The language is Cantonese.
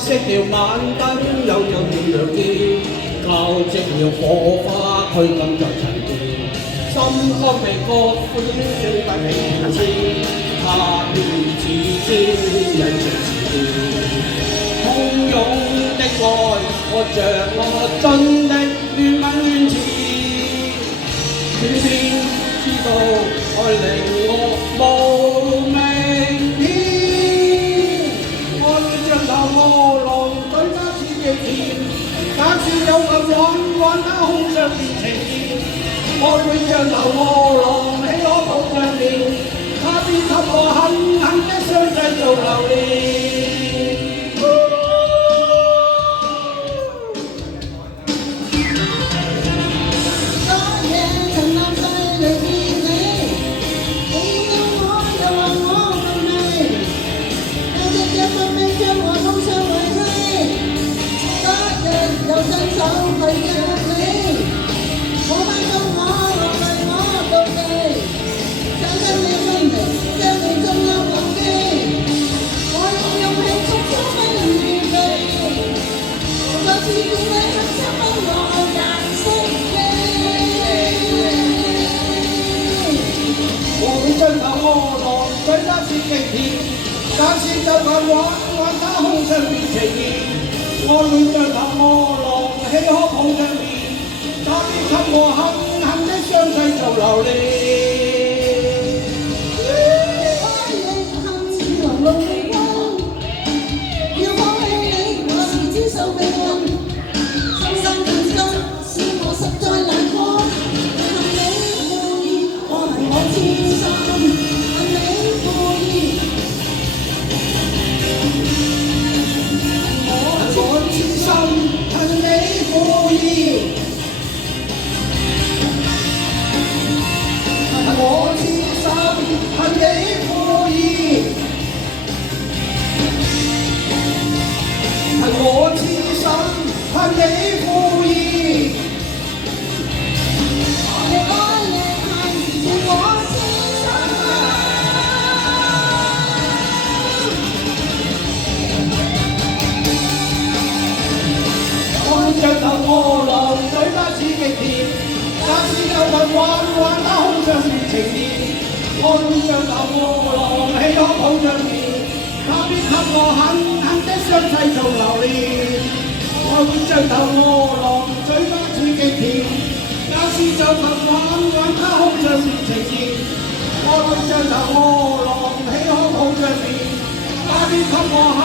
熄了晚燈，有了暖陽照，交織了火花，驅趕在塵寰。心肝被割歡，經不起變遷，他變似天，人像似天。洶湧的愛，我像我盡力亂吻亂纏，偏偏知道愛令我無明天。我會像頭餓狼，對他似極甜。假使有份玩他空上變情意。我會像頭餓狼，豈可抱着面？他必給我狠狠的雙製造留念。嘴巴似極甜，假使就份玩他空上變情意。我會像頭餓狼，豈可抱着面？他必給我狠狠的雙製造留念。愛你恨似流露氣溫，要放棄你，我是知數命運。深深近真，使我實在難過。恨你故意，我係我痴心。我痴心恨你負義，我的愛你恨是我痴心。我像頭餓狼，嘴巴似極甜，假使有份玩他空上變情意。我像頭餓狼，豈可抱着面？他必給我狠狠的雙製造留念。我會像頭餓狼，嘴巴似極甜，假使就份玩他空上變情意。我會像頭餓狼，豈可抱着面？他必給我狠